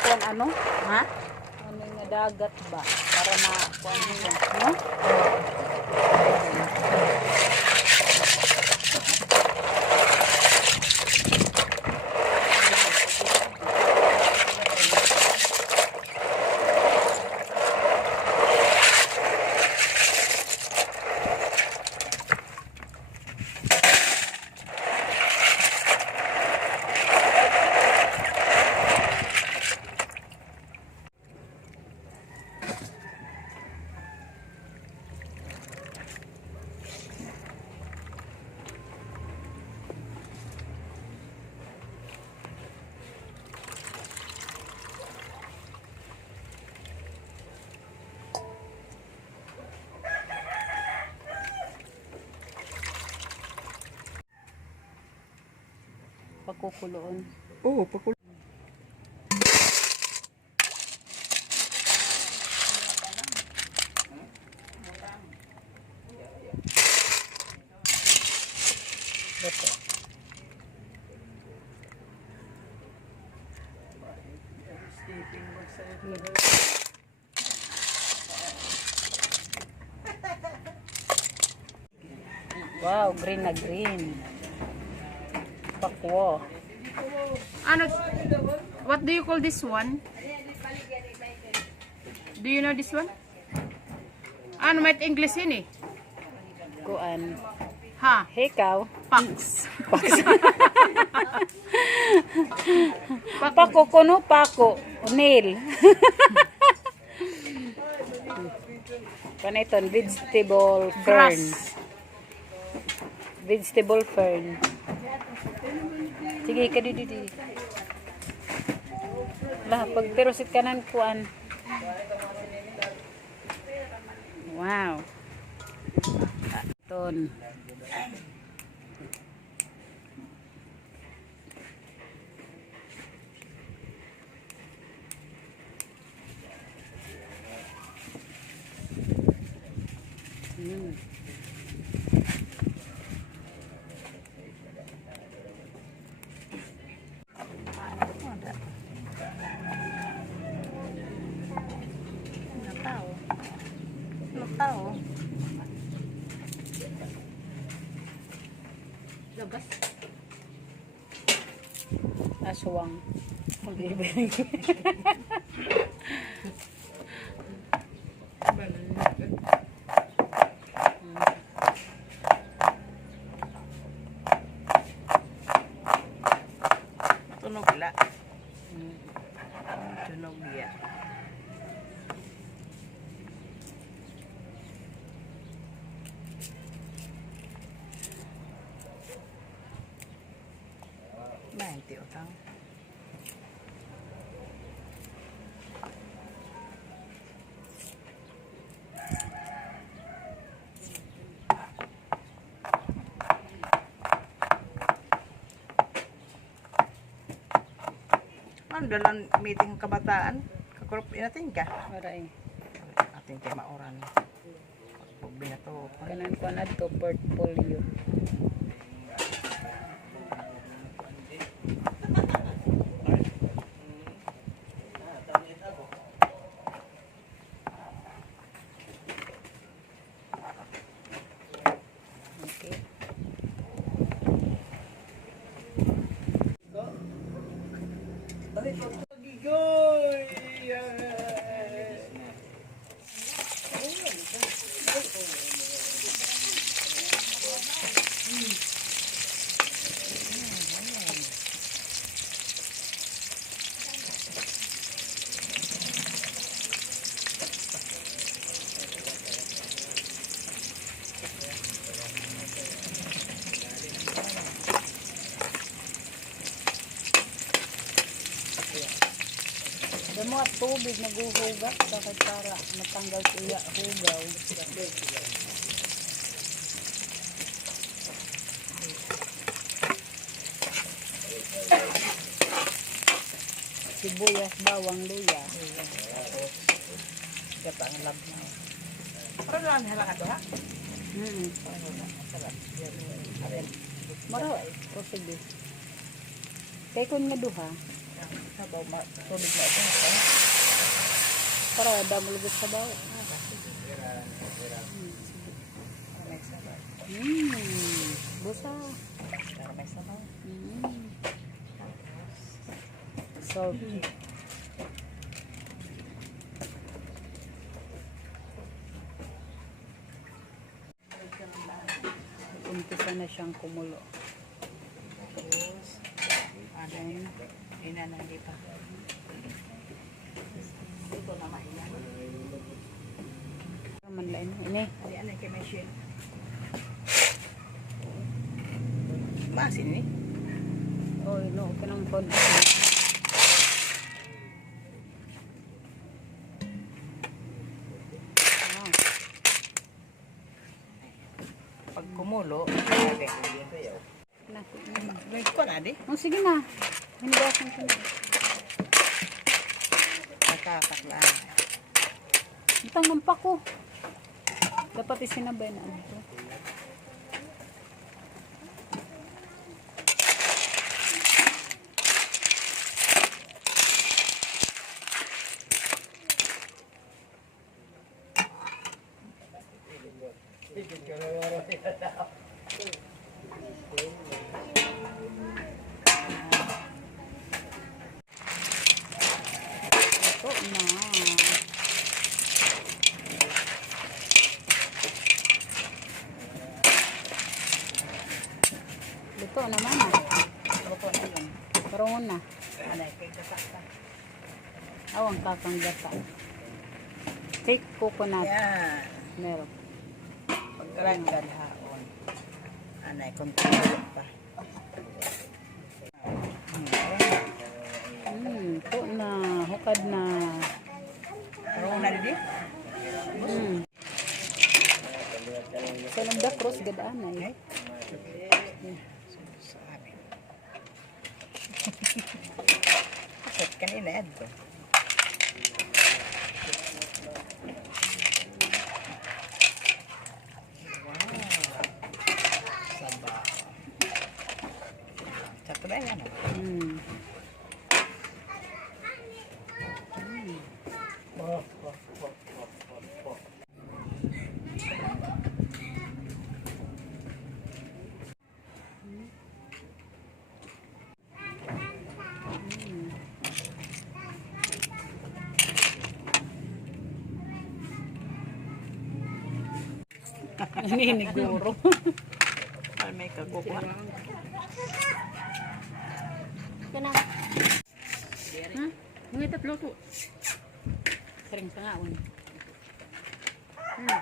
kuan ano? Ha? Ano nga dagat ba? Para ma-kuan nila, no? Pakukuloon. Oo, pakul. Dito. Wow, green na green. Pakwo. Ano, what do you call this one? Do you know this one? Ano, may English yun eh. Kuan. Ha? Hikaw. Pax. Pako kuno pako. Nail. Kaniton vegetable fern. Grass. Vegetable fern. Sige, kadidi. Lah, pag terosit kanan kuan. Wow. Ton. Tao. Labas. Aswang. Tunog la. Tunog ya. Nanti utang. Ano dalam meeting kabataan? Kakurup natin ka? Maray. Ating kay maoran. Pag binato. Kanan kuan adto portfolio. Okay. Sa mga tubig naguhugat bakit para matanggal siya hugaw. Sibuyas, bawang, luya. Dapat ang lab na. Parang lang halang ato ha? Maraw, o sige. Kaya kung nga duha, Sabaw, tubig na ito. Para damo lubos sa bawo. May sabaw. Busa. Para may sabaw. So, umpisa na siyang kumulo. Tapos, ano yun? Inanagi pa. Dito na mainan. Naman lain. Ini. Ano kay machine? Masin ni? Oh, no, kanang kon. Pag kumulo, sabi. Wait ko na di. Oh, sige na. Hinigasan ko na. Nakataklaan. Itang nampak ko. Dapat isinabay na ano to. Ito na. Ito naman ah. Luto na yun. Karoon na. Ano kay kasakta. Awang kakang gata. Cake coconut. Yan. Meron. Pagkalagdan haon. Anay, kontrol pa. Ito na. Hukad na. Karoon na rin Sa lambda cross gadaan ay. sa amin. Kasi kanina yan to. Sabaw. Sakto ba yan? Naniniguro. Ay, may kagukuhan. Kana. Mga tatlo to. Sering sa nga.